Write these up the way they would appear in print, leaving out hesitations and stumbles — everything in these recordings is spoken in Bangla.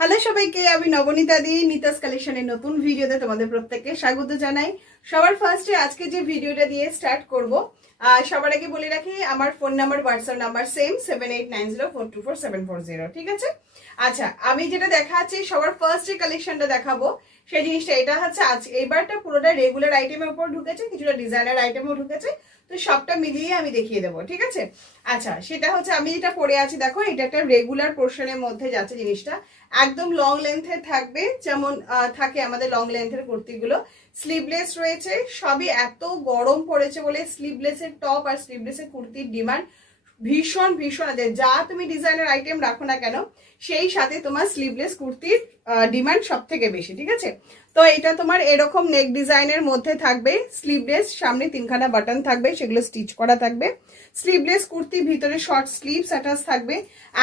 হ্যালো সবাইকে, আমি নবনীতা দি নিতাস কালেকশনের নতুন ভিডিওতে তোমাদের প্রত্যেককে স্বাগত জানাই। সবার ফার্স্টে আজকে যে ভিডিওটা দিয়ে স্টার্ট করব, সবার আগে বলে রাখি আমার phone number, WhatsApp number same 7890424740। ঠিক আছে? আচ্ছা, আমি যেটা দেখাচ্ছি সবার ফার্স্ট যে কালেকশনটা দেখাবো সেই জিনিসটা এটা হচ্ছে আজ এবারটা পুরোটা রেগুলার আইটেমের উপর ঢুকেছে, কিছুটা ডিজাইনার আইটেমও ঢুকেছে, তো সবটা মিলিয়ে আমি দেখিয়ে দেবো। ঠিক আছে? আচ্ছা, সেটা হচ্ছে আমি যেটা পরে আছি, দেখো এটা একটা রেগুলার পোর্শনের মধ্যে যাচ্ছে জিনিসটা, একদম লং লেন্থের থাকবে, যেমন থাকে আমাদের লং লেন্থের কুর্তিগুলো। স্লিভলেস রয়েছে, সবই এত গরম পড়েছে বলে স্লিভলেসের টপ আর স্লিভলেসের কুর্তির ডিমান্ড ভীষণ ভীষণ আছে। যা তুমি ডিজাইনের আইটেম রাখো না কেন, সেই সাথে তোমার স্লিভলেস কুর্তির ডিমান্ড সব থেকে বেশি। ঠিক আছে? তো এটা তোমার এরকম নেক ডিজাইনের মধ্যে থাকবে, স্লিভলেস, সামনে তিনখানা বাটন থাকবে, সেগুলো স্টিচ করা থাকবে। স্লিভলেস কুর্তি, ভিতরে শর্ট স্লিভস অ্যাটাচ থাকবে,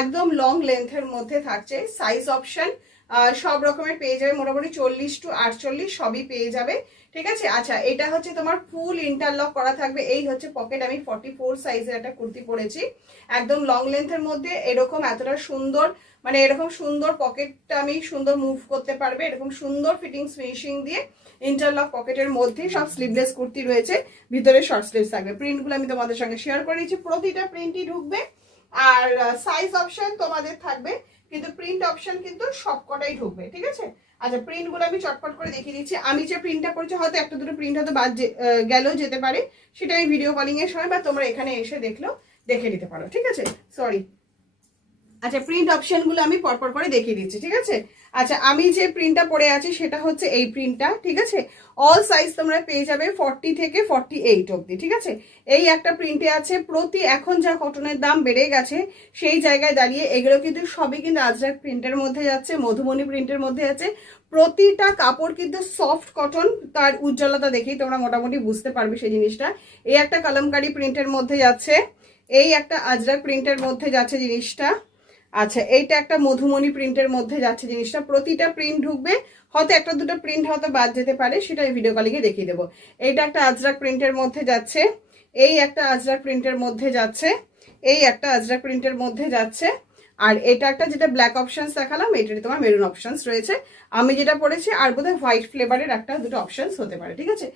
একদম লং লেন্থের মধ্যে থাকছে। সাইজ অপশন সব রকমের পেয়ে যাবে, মোটামুটি 40 to 48 সবই পেয়ে যাবে। ঠিক আছে? আচ্ছা, এটা হচ্ছে তোমার ফুল ইন্টারলক করা থাকবে। এই হচ্ছে পকেট, আমি 44 সাইজের একটা কুর্তি পরেছি, একদম লং লেন্থের মধ্যে। এরকম এতটা সুন্দর, মানে এরকম সুন্দর পকেটটা আমি সুন্দর মুভ করতে পারবে, এরকম সুন্দর ফিটিংস ফিনিশিং দিয়ে ইন্টারলক পকেটের মধ্যে সব স্লিভলেস কুর্তি রয়েছে, ভিতরে শর্ট স্লিভস থাকবে। প্রিন্টগুলো আমি তোমাদের সঙ্গে শেয়ার করে দিচ্ছি, প্রতিটা প্রিন্টই ঢুকবে। আর সাইজ অপশন তোমাদের থাকবে, কিন্তু প্রিন্ট অপশন কিন্তু সবকটাই ঢুকবে। ঠিক আছে? আচ্ছা, প্রিন্টগুলো আমি চটপট করে দেখিয়ে দিচ্ছি। আমি যে প্রিন্টটা করেছি, হয়তো একটা দুটো প্রিন্ট হয়তো বাদ গেলেও যেতে পারে, সেটা আমি ভিডিও কলিং এর সময় বা তোমরা এখানে এসে দেখলেও দেখে নিতে পারো। ঠিক আছে? সরি। আচ্ছা, প্রিন্ট অপশনগুলো আমি পরপর করে দেখিয়ে দিচ্ছি। ঠিক আছে? আচ্ছা, আমি যে প্রিন্টটা পরে আছি সেটা হচ্ছে এই প্রিন্টটা। ঠিক আছে? অল সাইজ তোমরা পেয়ে যাবে 40 থেকে 48 অবধি। ঠিক আছে? এই একটা প্রিন্টে আছে। প্রতি এখন যা কটনের দাম বেড়ে গেছে, সেই জায়গায় দাঁড়িয়ে এগুলো কিন্তু সবই কিন্তু আজরাক প্রিন্টের মধ্যে যাচ্ছে, মধুবনী প্রিন্টের মধ্যে আছে। প্রতিটা কাপড় কিন্তু সফট কটন, তার উজ্জ্বলতা দেখেই তোমরা মোটামুটি বুঝতে পারবে সেই জিনিসটা। এই একটা কলমকারি প্রিন্টের মধ্যে যাচ্ছে, এই একটা আজরাক প্রিন্টের মধ্যে যাচ্ছে জিনিসটা। আচ্ছা, এইটা একটা মধুমণি প্রিন্টের মধ্যে যাচ্ছে জিনিসটা। প্রতিটা প্রিন্ট ঢুকবে, হয়তো একটা দুটো প্রিন্ট হয়তো বাদ যেতে পারে, সেটা আমি ভিডিও কলিংয়ে দেখিয়ে দেবো। এইটা একটা আজরাক প্রিন্টের মধ্যে যাচ্ছে, এই একটা আজরাক প্রিন্টের মধ্যে যাচ্ছে, এই একটা আজরাক প্রিন্টের মধ্যে যাচ্ছে। আর এটা একটা যেটা ব্ল্যাক অপশনস দেখালাম, এটাতে তোমার মেরুন অপশনস রয়েছে। আমি যেটা পড়েছি, আর বোধহয় হোয়াইট ফ্লেভারের একটা দুটো অপশনস হতে পারে। ঠিক আছে?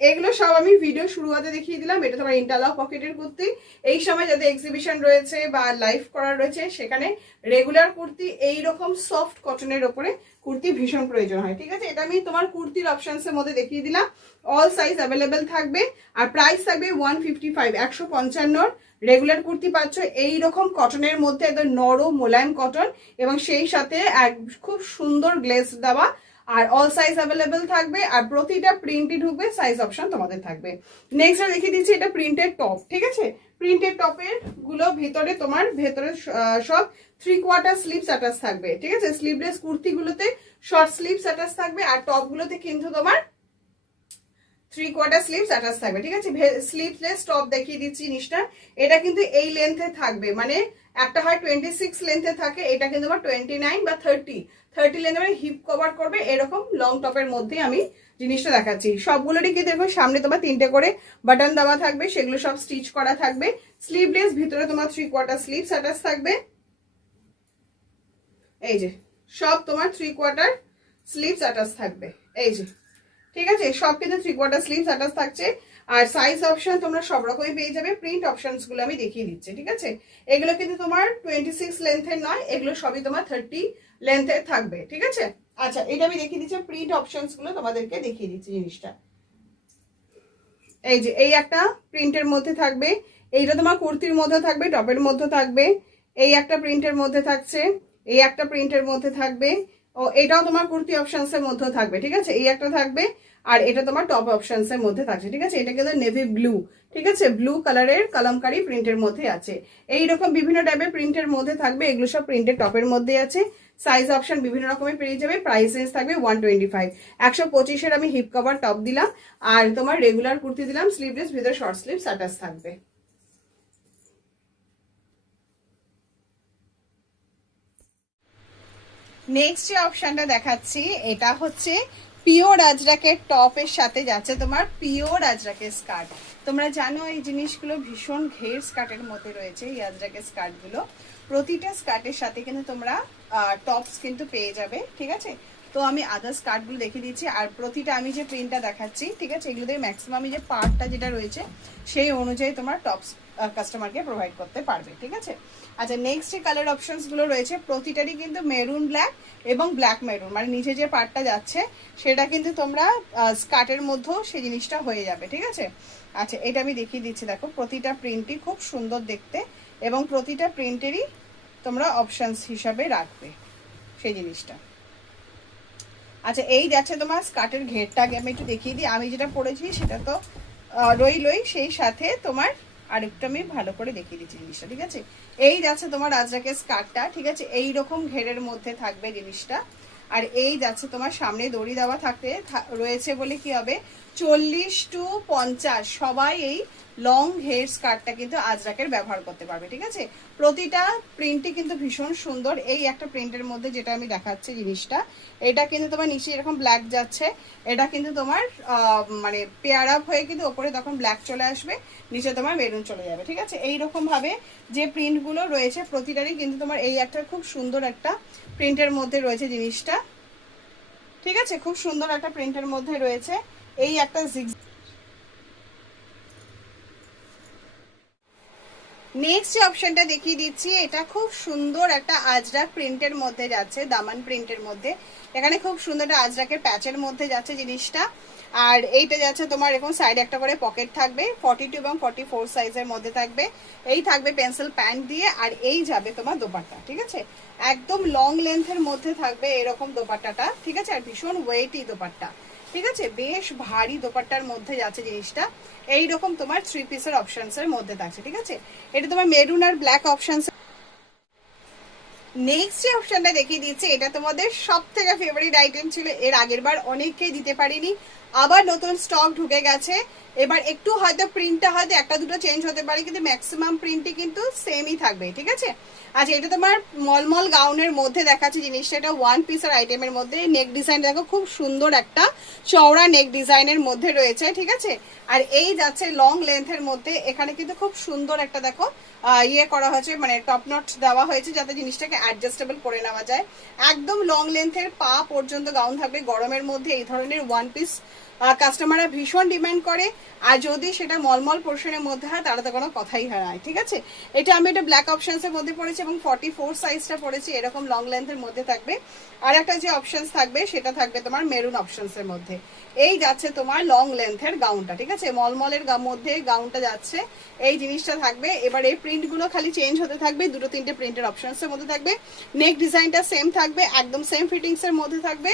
এগুলো সব আমি ভিডিও শুরুতে দেখিয়ে দিলাম। এটা তোমার ইন্টারলক পকেটের কুর্তি। এই সময় যাদের এক্সিবিশন রয়েছে বা লাইভ করার রয়েছে, সেখানে রেগুলার কুর্তি এইরকম সফট কটনের ওপরে কুর্তি ভীষণ প্রয়োজন হয়। ঠিক আছে? এটা আমি তোমার কুর্তির অপশনসের মধ্যে দেখিয়ে দিলাম। অল সাইজ অ্যাভেলেবেল থাকবে, আর প্রাইস থাকবে 155, 155 রেগুলার কুর্তি পাচ্ছ এইরকম কটনের মধ্যে, একদম নরম মোলায়েম কটন, এবং সেই সাথে এক খুব সুন্দর গ্লেজ দেওয়া। আর অল সাইজ অ্যাভেলেবেল থাকবে, আর প্রতিটা প্রিন্টই ঢুকবে, সাইজ অপশন তোমাদের থাকবে। নেক্সট দেখিয়ে দিচ্ছি, এটা প্রিন্টেড টপ। ঠিক আছে? প্রিন্টেড টপের গুলো ভিতরে তোমার ভেতরে সব 3/4 স্লিভস অ্যাটাচ থাকবে। ঠিক আছে? স্লিভলেস কুর্তিগুলোতে শর্ট স্লিভস অ্যাটাচ থাকবে, আর টপগুলোতে কিন্তু তোমার 3/4 স্লিভস অ্যাটাচ থাকবে। ঠিক আছে? স্লিভলেস টপ দেখিয়ে দিচ্ছি জিনিসটা। এটা কিন্তু এই লেন্থে থাকবে, মানে একটা হয় 26 লেন্থে থাকে, এটা কিন্তু আমার 29 বা 30 লেন্থে, মানে হিপ কভার করবে, এরকম লং টপের মধ্যে আমি জিনিসটা দেখাচ্ছি। সবগুলোরই কিন্তু দেখো সামনে তোমার 3টে করে বাটন দেওয়া থাকবে, সেগুলো সব স্টিচ করা থাকবে। স্লিভলেস, ভিতরে তোমার 3/4 স্লিভস অ্যাটাচ থাকবে। এই যে সব তোমার 3/4 স্লিভস অ্যাটাচ থাকবে, এই যে। ঠিক আছে? সব কিন্তু 3/4 স্লিভস অ্যাটাচ থাকছে। আর সাইজ অপশন তোমরা সব রকমই পেয়ে যাবে। প্রিন্ট অপশনস গুলো আমি দেখিয়ে দিচ্ছি। ঠিক আছে? এগুলো কিন্তু তোমার 26 লেন্থের নয়, এগুলো সবই তোমার 30 লেন্থের থাকবে। ঠিক আছে? আচ্ছা, এটা আমি দেখিয়ে দিচ্ছি, প্রিন্ট অপশনস গুলো তোমাদেরকে দেখিয়ে দিচ্ছি জিনিসটা। এই যে এই একটা প্রিন্টের মধ্যে থাকবে, এইটা তোমার কুর্তির মধ্যে থাকবে, টপের মধ্যে থাকবে। এই একটা প্রিন্টের মধ্যে থাকছে, এই একটা প্রিন্টের মধ্যে থাকবে, ও এটাও তোমার কুর্তি অপশনস এর মধ্যে থাকবে। ঠিক আছে? এই একটা থাকবে, আর এটা তোমার টপ অপশনস এর মধ্যে থাকছে। ঠিক আছে? এটা কিন্তু নেভি ব্লু। ঠিক আছে? ব্লু কালারের কলমকারি প্রিন্টের মধ্যে আছে। এইরকম বিভিন্ন টাইপের প্রিন্টের মধ্যে থাকবে, এগুলো সব প্রিন্টের টপের মধ্যে আছে। সাইজ অপশন বিভিন্ন রকমের পেয়ে যাবে। প্রাইস রেঞ্জ থাকবে 125। 125 আমি হিপ কভার টপ দিলাম, আর তোমার রেগুলার কুর্তি দিলাম স্লিভলেস, ভিতরে শর্ট স্লিভস অ্যাটাচ থাকবে। নেক্সট যে অপশনটা দেখাচ্ছি, এটা হচ্ছে পিওর আজরাকের টপের সাথে যাচ্ছে তোমার পিওর আজরাকের স্কার্ট। তোমরা জানো এই জিনিসগুলো ভীষণ ঘের স্কার্টের মধ্যে রয়েছে, এই আজরাকের স্কার্টগুলো। প্রতিটা স্কার্টের সাথে কিন্তু তোমরা টপস কিন্তু পেয়ে যাবে, ঠিক আছে। তো আমি আদার স্কার্টগুলো দেখিয়ে দিচ্ছি, আর প্রতিটা আমি যে প্রিন্টটা দেখাচ্ছি, ঠিক আছে, এগুলো দিয়ে ম্যাক্সিমাম যে পার্টটা যেটা রয়েছে সেই অনুযায়ী তোমার টপস কাস্টমারকে প্রোভাইড করতে পারবে, ঠিক আছে। আচ্ছা, নেক্সট যে কালার অপশনসগুলো রয়েছে প্রতিটারই কিন্তু মেরুন ব্ল্যাক এবং ব্ল্যাক মেরুন, মানে নিচে যে পার্টটা যাচ্ছে সেটা কিন্তু তোমরা স্কার্টের মধ্যেও সেই জিনিসটা হয়ে যাবে, ঠিক আছে। আচ্ছা, এটা আমি দেখিয়ে দিচ্ছি, দেখো প্রতিটা প্রিন্টই খুব সুন্দর দেখতে এবং প্রতিটা প্রিন্টেরই তোমরা অপশনস হিসাবে রাখবে সেই জিনিসটা। আচ্ছা, এই যাচ্ছে তোমার স্কার্টের ঘেরটা, আগে আমি একটু দেখিয়ে দিই। আমি যেটা পরেছি সেটা তো রইলই, সেই সাথে তোমার আরেকটু আমি ভালো করে দেখিয়ে দিচ্ছি জিনিসটা, ঠিক আছে। এই যাচ্ছে তোমার আজরাকের স্কার্টটা, ঠিক আছে, এইরকম ঘেরের মধ্যে থাকবে জিনিসটা। আর এই যাচ্ছে তোমার সামনে দড়ি দেওয়া থাকতে রয়েছে বলে কি হবে 40 to 50 সবাই এই লং হেয়ার স্কার্টটা কিন্তু আজরাকের ব্যবহার করতে পারবে, ঠিক আছে। প্রতিটা প্রিন্টই কিন্তু ভীষণ সুন্দর। এই একটা প্রিন্টের মধ্যে যেটা আমি দেখাচ্ছি জিনিসটা, এটা কিন্তু তোমার নিচে এরকম ব্ল্যাক যাচ্ছে, এটা কিন্তু তোমার মানে পেয়ার আপ হয়ে কিন্তু ওপরে তখন ব্ল্যাক চলে আসবে, নিচে তোমার মেরুন চলে যাবে, ঠিক আছে। এইরকম ভাবে যে প্রিন্টগুলো রয়েছে প্রতিটারই কিন্তু তোমার এই একটা খুব সুন্দর একটা প্রিন্টের মধ্যে রয়েছে জিনিসটা, ঠিক আছে। খুব সুন্দর একটা প্রিন্টের মধ্যে রয়েছে এই একটা জিগ। নেক্সট যে অপশনটা দেখিয়ে দিচ্ছি, এটা খুব সুন্দর একটা আজরাক প্রিন্টের মধ্যে যাচ্ছে, দামান প্রিন্টের মধ্যে। এখানে খুব সুন্দর একটা আজরাকের প্যাচের মধ্যে যাচ্ছে জিনিসটা। আর এইটা যাচ্ছে তোমার এখন সাইডে একটা করে পকেট থাকবে, 42 এবং 44 সাইজের মধ্যে থাকবে। এই থাকবে পেন্সিল প্যান্ট দিয়ে, আর এই যাবে তোমার দোপাট্টা, ঠিক আছে। একদম লং লেন্থের মধ্যে থাকবে এরকম দোপাট্টাটা, ঠিক আছে। আর ভীষণ ওয়েটি দোপাট্টা, ঠিক আছে, বেশ ভারী দোপাট্টার মধ্যে যাচ্ছে জিনিসটা। এইরকম তোমার 3 পিসের অপশনস এর মধ্যে থাকছে, ঠিক আছে। এটা তোমার মেরুন আর ব্ল্যাক অপশনস। নেক্সট যে অপশনটা দেখিয়ে দিচ্ছে, এটা তোমাদের সব থেকে ফেভারিট আইটেম ছিল, এর আগের বার অনেককেই দিতে পারিনি, আবার নতুন স্টক ঢুকে গেছে। এবার একটু হয়তো প্রিন্টটা হয়তো একটা দুটো চেঞ্জ হতে পারে, কিন্তু ম্যাক্সিমাম প্রিন্টই কিন্তু সেমই থাকবে, ঠিক আছে। আচ্ছা, এটা তোমার মলমল গাউনের মধ্যে দেখাচ্ছে জিনিসটা, এটা ওয়ান পিসের আইটেমের মধ্যে। নেক ডিজাইন দেখো খুব সুন্দর একটা চওড়া নেক ডিজাইনের মধ্যে রয়েছে, ঠিক আছে। আর এই যাচ্ছে লং লেন্থের মধ্যে, এখানে কিন্তু খুব সুন্দর একটা দেখো ইয়ে করা হয়েছে, মানে টপ নট দেওয়া হয়েছে যাতে জিনিসটাকে অ্যাডজাস্টেবল করে নেওয়া যায়। একদম লং লেন্থের পা পর্যন্ত গাউন থাকবে। গরমের মধ্যে এই ধরনের ওয়ান পিস কাস্টমাররা ভীষণ ডিমান্ড করে, আর যদি সেটা মলমল পোর্শনের মধ্যে হয় তাহলে তো কোনো কথাই হয় না, ঠিক আছে। এটা আমি এটা ব্ল্যাক অপশনসের মধ্যে পড়েছি এবং 44 সাইজটা পড়েছি, এরকম লং লেন্থের মধ্যে থাকবে। আর একটা যে অপশনস থাকবে সেটা থাকবে তোমার মেরুন অপশনসের মধ্যে। এই যাচ্ছে তোমার লং লেন্থের গাউনটা, ঠিক আছে, মলমলের মধ্যে গাউনটা যাচ্ছে, এই জিনিসটা থাকবে। এবার এই প্রিন্টগুলো খালি চেঞ্জ হতে থাকবে, দুটো তিনটে প্রিন্টের অপশনসের মধ্যে থাকবে। নেক ডিজাইনটা সেম থাকবে, একদম সেম ফিটিংসের মধ্যে থাকবে,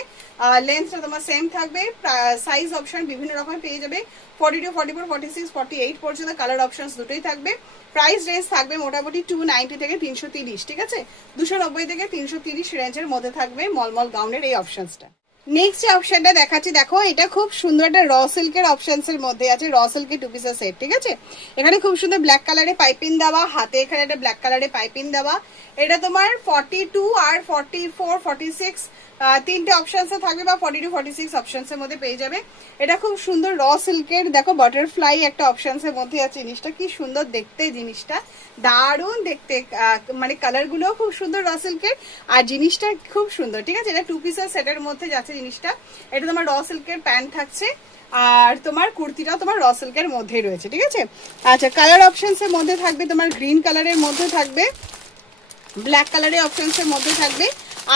লেন্থটা তোমার সেম থাকবে। সাইজ অপশন বিভিন্ন রকম পেয়ে যাবে, 42, 44, 46, 48 পর্যন্ত কালার অপশনস দুটোই থাকবে। প্রাইস রেঞ্জ থাকবে মোটামুটি 290 থেকে 330, ঠিক আছে, 290 থেকে 330 রেঞ্জের মধ্যে থাকবে মলমল গাউনের এই অপশনসটা। নেক্সট যে অপশনটা দেখাচ্ছি, দেখো এটা খুব সুন্দর একটা র সিল্কের অপশনস এর মধ্যে আছে, র সিল্কের 2 পিসের সেট, ঠিক আছে। এখানে খুব সুন্দর ব্ল্যাক কালারে পাইপিং দেওয়া, হাতে এখানে একটা ব্ল্যাক কালারে পাইপিং দেওয়া। এটা তোমার 42 আর 44, 46 তিনটে অপশনসে থাকবে, বা 42, 46 অপশনসের মধ্যে পেয়ে যাবে। এটা খুব সুন্দর র সিল্কের, দেখো বাটারফ্লাই একটা অপশনসের মধ্যে আছে জিনিসটা, কি সুন্দর দেখতে জিনিসটা, দারুণ দেখতে, মানে কালারগুলোও খুব সুন্দর র সিল্কের, আর জিনিসটা খুব সুন্দর, ঠিক আছে। এটা 2 পিসের সেটের মধ্যে যাচ্ছে জিনিসটা। এটা তোমার র সিল্কের প্যান্ট থাকছে, আর তোমার কুর্তিটাও তোমার র সিল্কের মধ্যেই রয়েছে, ঠিক আছে। আচ্ছা, কালার অপশনসের মধ্যে থাকবে তোমার গ্রিন কালারের মধ্যে থাকবে, ব্ল্যাক কালারের অপশনসের মধ্যে থাকবে,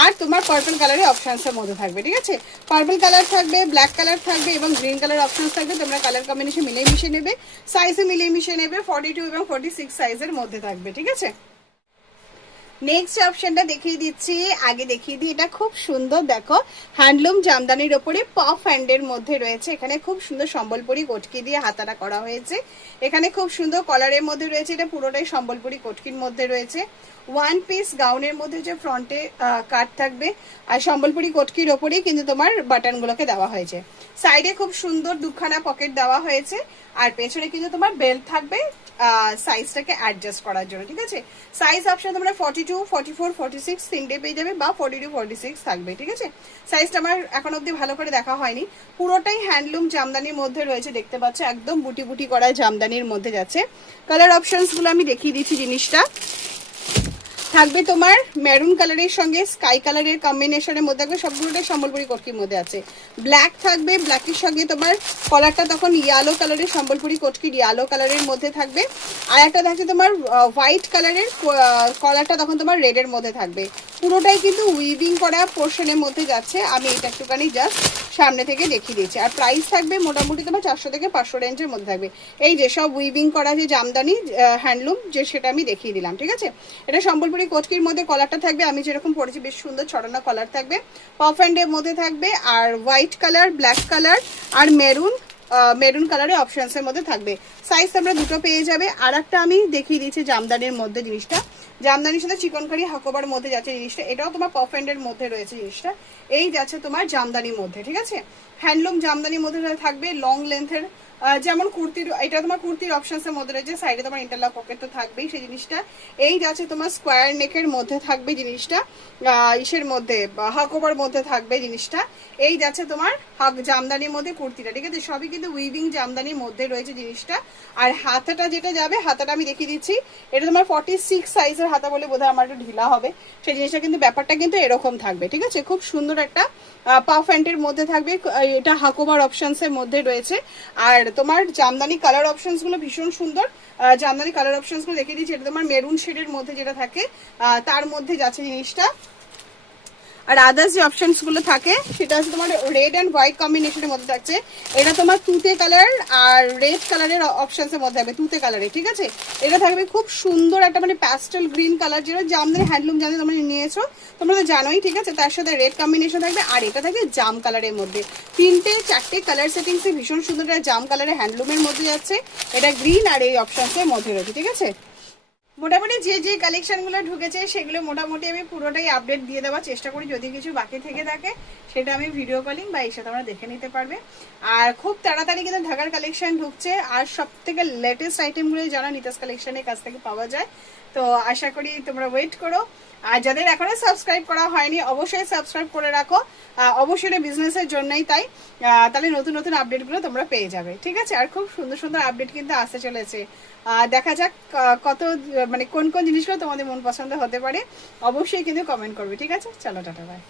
আর তোমার পার্পল কালারের অপশনসের মধ্যে থাকবে, ঠিক আছে। পার্পল কালার থাকবে, ব্ল্যাক কালার থাকবে এবং গ্রিন কালার অপশনস থাকবে। তোমরা কালার কম্বিনেশন মিলিয়ে মিশিয়ে নেবে, সাইজে মিলিয়ে মিশিয়ে নেবে। 42 এবং 46 সাইজের মধ্যে থাকবে, ঠিক আছে। নেক্সট অপশনটা দেখিয়ে দিচ্ছি, আগে দেখিয়ে দিই, এটা খুব সুন্দর দেখো হ্যান্ডলুম জামদানির ওপরে পফ হ্যান্ডের মধ্যে রয়েছে। এখানে খুব সুন্দর সম্বলপুরি কটকি দিয়ে হাতাটা করা হয়েছে, এখানে খুব সুন্দর কলারের মধ্যে রয়েছে। এটা পুরোটাই সম্বলপুরি কটকির মধ্যে রয়েছে। ওয়ান পিস গাউনের মধ্যে যে ফ্রন্টে কাট থাকবে, আর সম্বলপুরি কটকির ওপরেই কিন্তু তোমার বাটনগুলোকে দেওয়া হয়েছে। সাইডে খুব সুন্দর দুখানা পকেট দেওয়া হয়েছে, আর পেছনে কিন্তু তোমার বেল্ট থাকবে সাইজটাকে অ্যাডজাস্ট করার জন্য, ঠিক আছে। সাইজ অপশন তোমরা 42 42, 44, 46 তিনটে পেয়ে যাবে, বা 42, 46 থাকবে, ঠিক আছে। সাইজটা আমার এখন অবধি ভালো করে দেখা হয়নি। পুরোটাই হ্যান্ডলুম জামদানির মধ্যে রয়েছে, দেখতে পাচ্ছ একদম বুটি বুটি করা জামদানির মধ্যে যাচ্ছে। কালার অপশনসগুলো আমি দেখিয়ে দিচ্ছি। জিনিসটা থাকবে তোমার মেরুন কালারের সঙ্গে স্কাই কালারের কম্বিনেশনের মধ্যে থাকবে, সবগুলোটাই সম্বলপুরি কটকির মধ্যে আছে। ব্ল্যাক থাকবে, ব্ল্যাকের সঙ্গে তোমার কলারটা তখন ইয়েলো কালারের সম্বলপুরি কটকির ইয়েলো কালারের মধ্যে থাকবে। আর একটা থাকছে তোমার হোয়াইট কালারের কলারটা তখন তোমার রেডের মধ্যে থাকবে। পুরোটাই কিন্তু উইভিং করা পোর্শনের মধ্যে যাচ্ছে। আমি এটা একটুখানি জাস্ট সামনে থেকে দেখিয়ে দিয়েছি। আর প্রাইস থাকবে মোটামুটি তোমার 400 থেকে 500 রেঞ্জের মধ্যে থাকবে। এই যে সব উইভিং করা যে জামদানি হ্যান্ডলুম যে সেটা আমি দেখিয়ে দিলাম, ঠিক আছে। এটা সম্বলপুরি কটকির মধ্যে কলারটা থাকবে আমি যেরকম পরেছি, বেশ সুন্দর ছড়ানো কলার থাকবে, পফ হ্যান্ডের মধ্যে থাকবে। আর হোয়াইট কালার, ব্ল্যাক কালার আর মেরুন কালারের অপশনসের মধ্যে থাকবে। সাইজ তোমরা দুটো পেয়ে যাবে। আর একটা আমি দেখিয়ে দিচ্ছি জামদানির মধ্যে জিনিসটা, জামদানির সাথে চিকনকারি হাকোবার মধ্যে যাচ্ছে জিনিসটা। এটাও তোমার পফ হ্যান্ডের মধ্যে রয়েছে জিনিসটা। এই যাচ্ছে তোমার জামদানির মধ্যে, ঠিক আছে। হ্যান্ডলুম জামদানির মধ্যে থাকবে, লং লেন্থের যেমন কুর্তির, এটা তোমার কুর্তির অপশনসের মধ্যে রয়েছে। সাইডে তোমার ইন্টারলক পকেট তো থাকবেই সেই জিনিসটা। এই যাচ্ছে তোমার স্কোয়ার নেকের মধ্যে থাকবে জিনিসটা, ইসের মধ্যে হাকোবার মধ্যে থাকবে জিনিসটা। এই যাচ্ছে তোমার জামদানির মধ্যে কুর্তিটা, ঠিক আছে। সবই কিন্তু উইভিং জামদানির মধ্যে রয়েছে জিনিসটা। আর হাতাটা যেটা যাবে, হাতাটা আমি দেখিয়ে দিচ্ছি। এটা তোমার 46 সাইজের হাতা বলে বোধহয় আমার একটু ঢিলা হবে সেই জিনিসটা, কিন্তু ব্যাপারটা কিন্তু এরকম থাকবে, ঠিক আছে। খুব সুন্দর একটা পাফ প্যান্টের মধ্যে থাকবে। এটা হাকোবার অপশনসের মধ্যে রয়েছে। আর তোমার জামদানি কালার অপশনস গুলো ভীষণ সুন্দর। জামদানি কালার অপশনস গুলো দেখিয়ে দিচ্ছি। এটা তোমার মেরুন শেডের মধ্যে যেটা থাকে তার মধ্যে যাচ্ছে জিনিসটা। আর আদার্স যে অপশনস গুলো থাকে সেটা হচ্ছে তোমার রেড অ্যান্ড হোয়াইট কম্বিনেশনের মধ্যে থাকছে। এটা তোমার তুতে কালার আর রেড কালারের অপশনস এর মধ্যে থাকবে, তুতে কালারে, ঠিক আছে। এটা থাকবে খুব সুন্দর একটা মানে প্যাস্টেল গ্রিন কালার, যেটা জামদানি হ্যান্ডলুম জামদানি তোমরা নিয়েছো, তোমরা তো জানোই, ঠিক আছে। তার সাথে রেড কম্বিনেশন থাকবে। আর এটা থাকবে জাম কালারের মধ্যে। 3-4টে কালার সেটিংসে ভীষণ সুন্দর একটা জাম কালারের হ্যান্ডলুমের মধ্যে যাচ্ছে। এটা গ্রিন আর এই অপশনসের মধ্যে রয়েছে, ঠিক আছে। মোটামুটি যে যে কালেকশনগুলো ঢুকেছে সেগুলো মোটামুটি আমি পুরোটাই আপডেট দিয়ে দেওয়ার চেষ্টা করি। যদি কিছু বাকি থেকে থাকে সেটা আমি ভিডিও কলিং বা এই সাথে তোমরা দেখে নিতে পারবে। আর খুব তাড়াতাড়ি কিন্তু ঢাকার কালেকশন ঢুকছে। আর সব থেকে লেটেস্ট আইটেমগুলো যারা নিতাস কালেকশনের কাছ থেকে পাওয়া যায়, তো আশা করি তোমরা ওয়েট করো। আর যাদের এখনো সাবস্ক্রাইব করা হয়নি অবশ্যই সাবস্ক্রাইব করে রাখো। অবশ্যই এটা বিজনেসের জন্যই, তাই তাহলে নতুন নতুন আপডেটগুলো তোমরা পেয়ে যাবে, ঠিক আছে। আর খুব সুন্দর সুন্দর আপডেট কিন্তু আসতে চলেছে। দেখা যাক কত মানে কোন কোন জিনিসগুলো তোমাদের মন পছন্দ হতে পারে। অবশ্যই কিন্তু কমেন্ট করবে, ঠিক আছে। চলো টাটা, বাই।